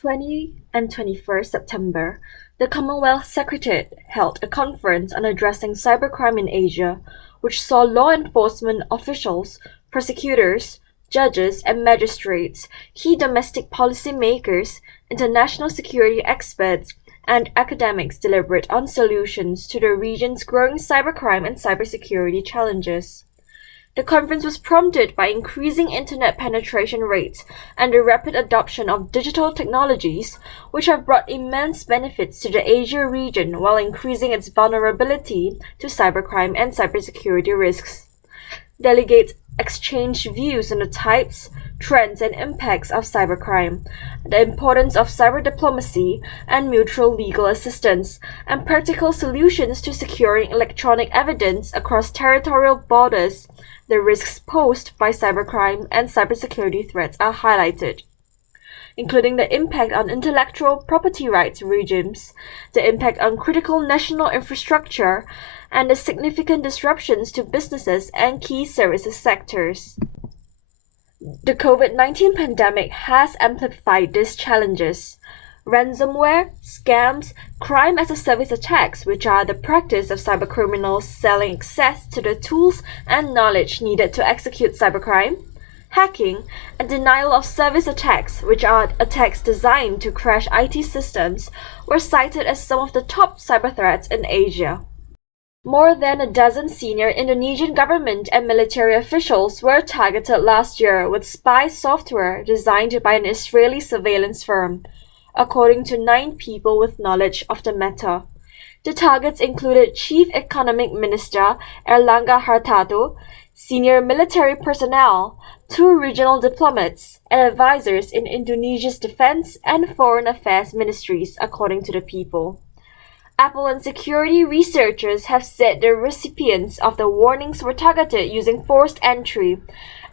20 and 21st September, the Commonwealth Secretariat held a conference on addressing cybercrime in Asia, which saw law enforcement officials, prosecutors, judges and magistrates, key domestic policy makers, international security experts, and academics deliberate on solutions to the region's growing cybercrime and cybersecurity challenges. The conference was prompted by increasing internet penetration rates and the rapid adoption of digital technologies, which have brought immense benefits to the Asia region while increasing its vulnerability to cybercrime and cybersecurity risks. Delegates exchanged views on the types, trends, and impacts of cybercrime, the importance of cyber diplomacy and mutual legal assistance, and practical solutions to securing electronic evidence across territorial borders. The risks posed by cybercrime and cybersecurity threats are highlighted, including the impact on intellectual property rights regimes, the impact on critical national infrastructure, and the significant disruptions to businesses and key services sectors. The COVID-19 pandemic has amplified these challenges. Ransomware, scams, crime-as-a-service attacks, which are the practice of cybercriminals selling access to the tools and knowledge needed to execute cybercrime, hacking, and denial-of-service attacks, which are attacks designed to crash IT systems, were cited as some of the top cyber threats in Asia. More than a dozen senior Indonesian government and military officials were targeted last year with spy software designed by an Israeli surveillance firm, according to 9 people with knowledge of the matter. The targets included Chief Economic Minister Erlangga Hartarto, senior military personnel, 2 regional diplomats, and advisors in Indonesia's defense and foreign affairs ministries, according to the people. Apple and security researchers have said the recipients of the warnings were targeted using forced entry,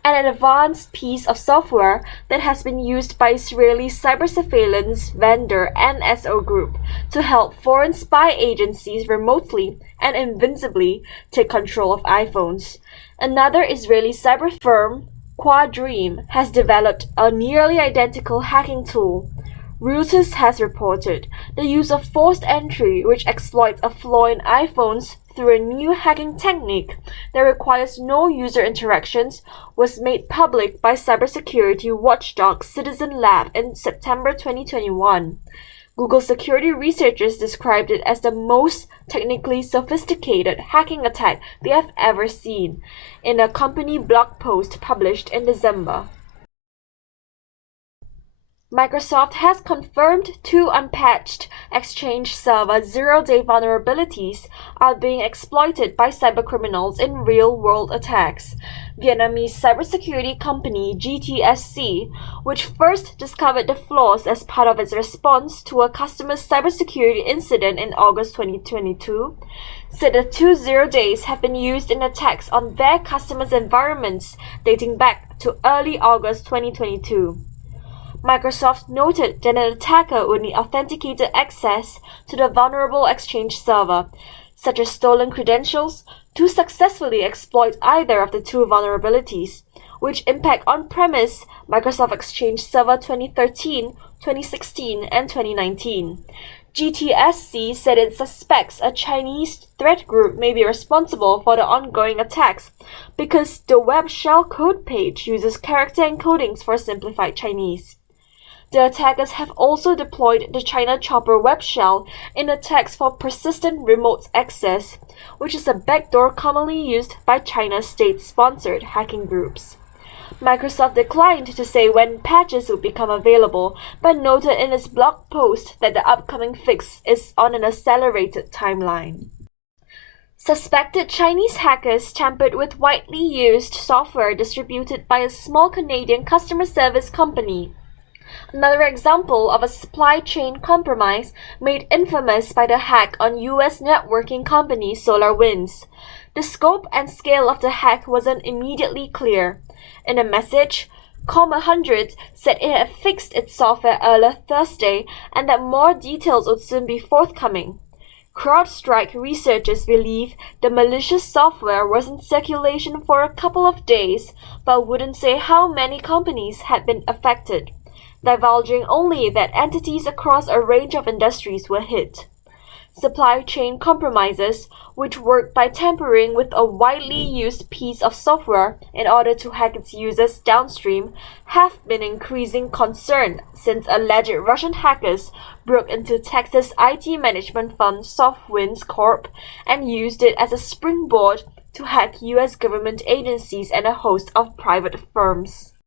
an advanced piece of software that has been used by Israeli cyber surveillance vendor NSO Group to help foreign spy agencies remotely and invincibly take control of iPhones. Another Israeli cyber firm, Quadream, has developed a nearly identical hacking tool. Reuters has reported the use of forced entry, which exploits a flaw in iPhones through a new hacking technique that requires no user interactions, was made public by cybersecurity watchdog Citizen Lab in September 2021. Google security researchers described it as the most technically sophisticated hacking attack they have ever seen, in a company blog post published in December. Microsoft has confirmed 2 unpatched Exchange Server zero-day vulnerabilities are being exploited by cybercriminals in real-world attacks. Vietnamese cybersecurity company GTSC, which first discovered the flaws as part of its response to a customer's cybersecurity incident in August 2022, said the 2 zero-days have been used in attacks on their customers' environments dating back to early August 2022. Microsoft noted that an attacker would need authenticated access to the vulnerable Exchange server, such as stolen credentials, to successfully exploit either of the 2 vulnerabilities, which impact on-premise Microsoft Exchange Server 2013, 2016, and 2019. GTSC said it suspects a Chinese threat group may be responsible for the ongoing attacks because the web shell code page uses character encodings for simplified Chinese. The attackers have also deployed the China Chopper web shell in attacks for persistent remote access, which is a backdoor commonly used by China's state-sponsored hacking groups. Microsoft declined to say when patches would become available, but noted in its blog post that the upcoming fix is on an accelerated timeline. Suspected Chinese hackers tampered with widely used software distributed by a small Canadian customer service company. Another example of a supply chain compromise made infamous by the hack on US networking company SolarWinds. The scope and scale of the hack wasn't immediately clear. In a message, Com100 said it had fixed its software earlier Thursday and that more details would soon be forthcoming. CrowdStrike researchers believe the malicious software was in circulation for a couple of days, but wouldn't say how many companies had been affected. divulging only that entities across a range of industries were hit. Supply chain compromises, which worked by tampering with a widely used piece of software in order to hack its users downstream, have been increasing concern since alleged Russian hackers broke into Texas IT management firm SoftWinds Corp and used it as a springboard to hack US government agencies and a host of private firms.